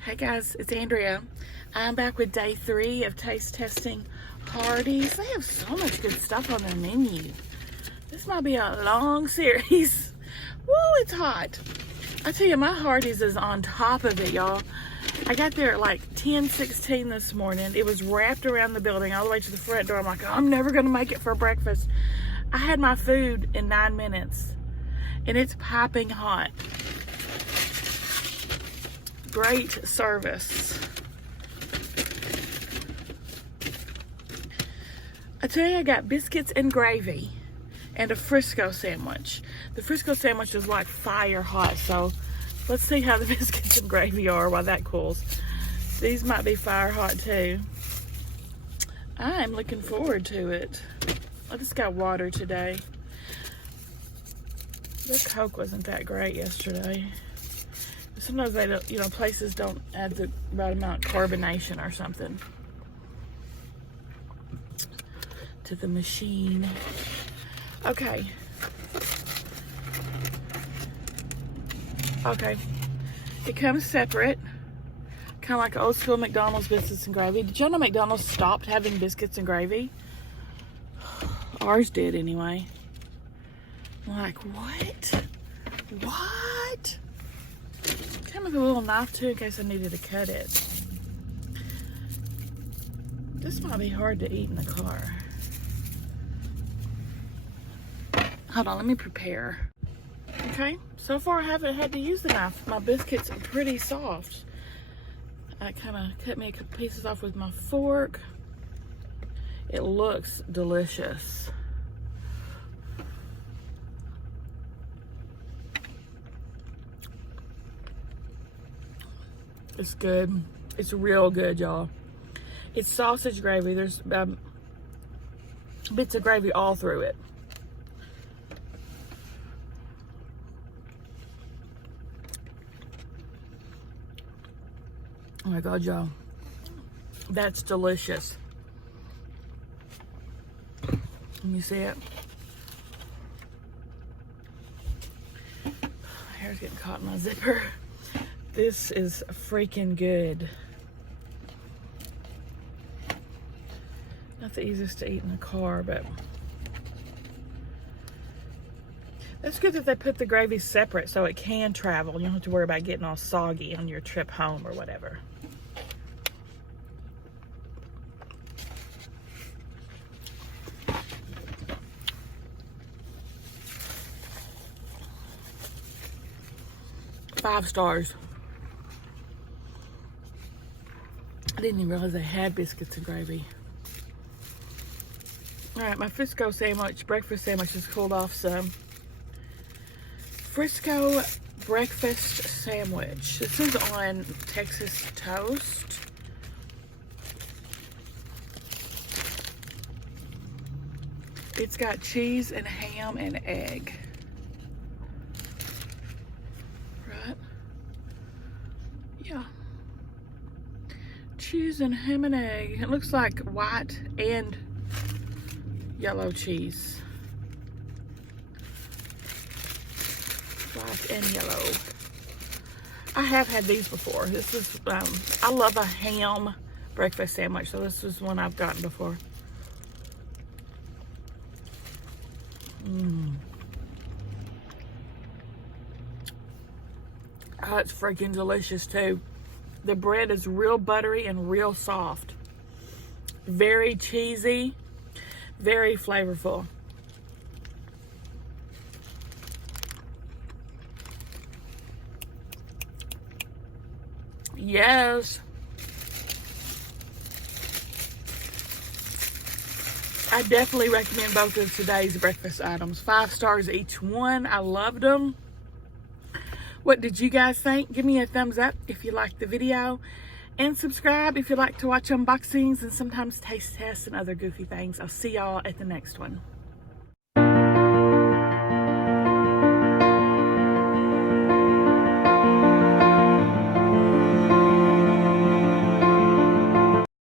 Hey guys, it's Andrea. I'm back with day 3 of taste testing Hardee's. They have so much good stuff on their menu. This might be a long series. Woo, it's hot. I tell you, my Hardee's is on top of it, y'all. I got there at like 10:16 this morning. It was wrapped around the building all the way to the front door. I'm like, I'm never gonna make it for breakfast. I had my food in 9 minutes and it's piping hot. Great service. I tell you, I got biscuits and gravy and a Frisco sandwich. The Frisco sandwich is like fire hot, so let's see how the biscuits and gravy are while that cools. These might be fire hot too. I'm looking forward to it. I just got water today. The Coke wasn't that great yesterday. Sometimes they don't, places don't add the right amount of carbonation or something to the machine. Okay. It comes separate, kind of like old school McDonald's biscuits and gravy. Did y'all know McDonald's stopped having biscuits and gravy? Ours did anyway. I'm like, what? What? Come with a little knife too in case I needed to cut it. This might be hard to eat in the car. Hold on, let me prepare. Okay, so far I haven't had to use the knife. My biscuits are pretty soft. I kind of cut me a couple pieces off with my fork. It looks delicious. It's good. It's real good, y'all. It's sausage gravy. There's bits of gravy all through it. Oh my God, y'all. That's delicious. Can you see it? My hair's getting caught in my zipper. This is freaking good. Not the easiest to eat in the car, but that's good that they put the gravy separate so it can travel. You don't have to worry about getting all soggy on your trip home or whatever. Five stars. I didn't even realize they had biscuits and gravy. All right, my Frisco sandwich, breakfast sandwich has cooled off some. Frisco breakfast sandwich. This is on Texas toast. It's got cheese and ham and egg. Right? Yeah. Cheese and ham and egg. It looks like white and yellow cheese. White and yellow. I have had these before. This is, I love a ham breakfast sandwich, so this is one I've gotten before. Oh, it's freaking delicious too. The bread is real buttery and real soft. Very cheesy, very flavorful. Yes. I definitely recommend both of today's breakfast items. 5 stars each one. I loved them. What did you guys think? Give me a thumbs up if you liked the video. And subscribe if you like to watch unboxings and sometimes taste tests and other goofy things. I'll see y'all at the next one.